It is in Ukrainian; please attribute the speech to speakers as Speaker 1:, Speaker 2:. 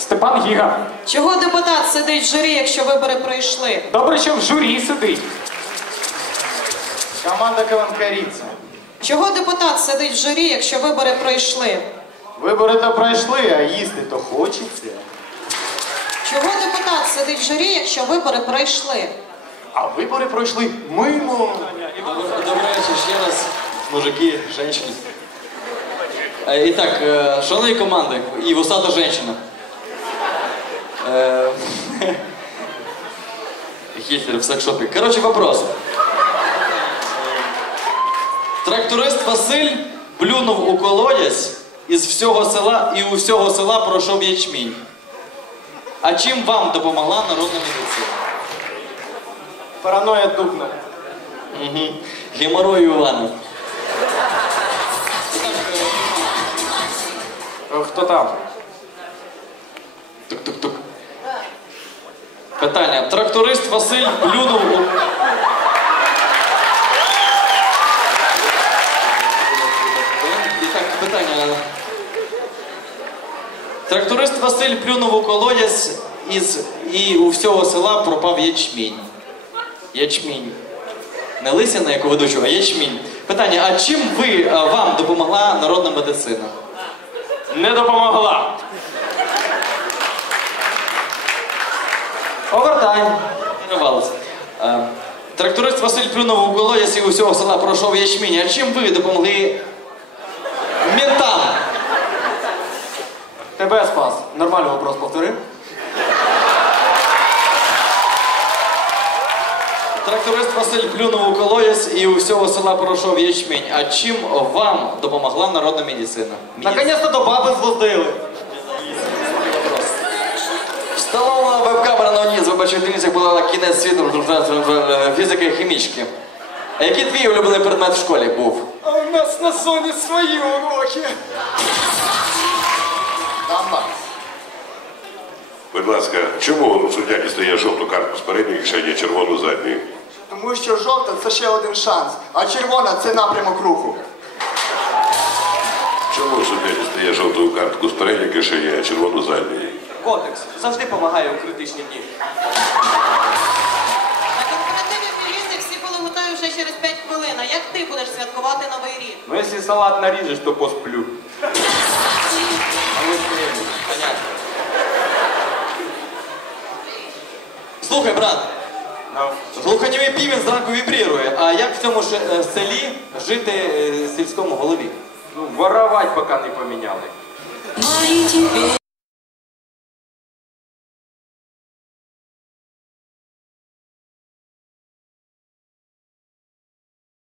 Speaker 1: Степан Гіга.
Speaker 2: Чого депутат сидить в журі, якщо вибори пройшли?
Speaker 1: Добре, що в журі сидить. Команда Каванкаріця.
Speaker 2: Чого депутат сидить в журі, якщо вибори пройшли?
Speaker 3: Вибори то пройшли, а їсти то хочеться.
Speaker 2: Чого депутат сидить в журі, якщо вибори пройшли?
Speaker 3: А вибори пройшли мимо.
Speaker 4: Добрый добрый вечер ще раз, мужики, женщины. Э, Итак, э, шановні команди і вусата женщина. Э, в секшопі. Короче, вопрос. Тракторист Василь плюнув у колодязь із всього села і у всього села пройшов ячмінь. А чим вам допомогла народна медицина?
Speaker 5: Параноя дубна.
Speaker 4: Угу. Геморрой Івана. Е, Хто там? Тук-тук-тук. Питання. Тракторист Василь плюнув у. Так, питання. Тракторист Василь плюнув у колодязь із, і у всього села пропав ячмінь. Ячмінь. Не лисина, як у ведучого, а ячмінь. Питання: а чим ви вам допомогла народна медицина?
Speaker 6: Не допомогла.
Speaker 5: Овертайм.
Speaker 4: Е, Тракторист Василь плюнув у колодязь і усього села пройшов ячмінь. А чим ви допомогли ментам?
Speaker 5: Тебе спас. Нормальний вопрос повтори.
Speaker 4: Тракторист Василь плюнув у колодязь і усього села пройшов ячмінь. А чим вам допомогла народна медицина?
Speaker 5: Наконец-то до баби злоздили.
Speaker 4: Встановлена з вибачительницях була кінець світу фізики і хімічки. А який твій улюблений предмет в школі був?
Speaker 7: А у нас на зоні свої уроки.
Speaker 8: Будь ласка, чому суддя дістає жовту картку з передньої кишені, а червону з задньої?
Speaker 9: Тому що жовта це ще один шанс, а червона це напрямок руху.
Speaker 8: Чому суддя дістає жовту картку з передньої кишені, а червону з задньої?
Speaker 5: Кодекс завжди допомагає у критичні дні.
Speaker 10: На корпоративі філісти всі були вже через 5 хвилин. А як ти будеш святкувати Новий рік?
Speaker 11: Ну, якщо салат наріжеш, то посплю.
Speaker 4: Понятно. Слухай, брат, глухонімий півень зранку вібрірує. А як в цьому ж е, селі жити е, сільському голові?
Speaker 11: Ну, воровать поки не поміняли. Тебе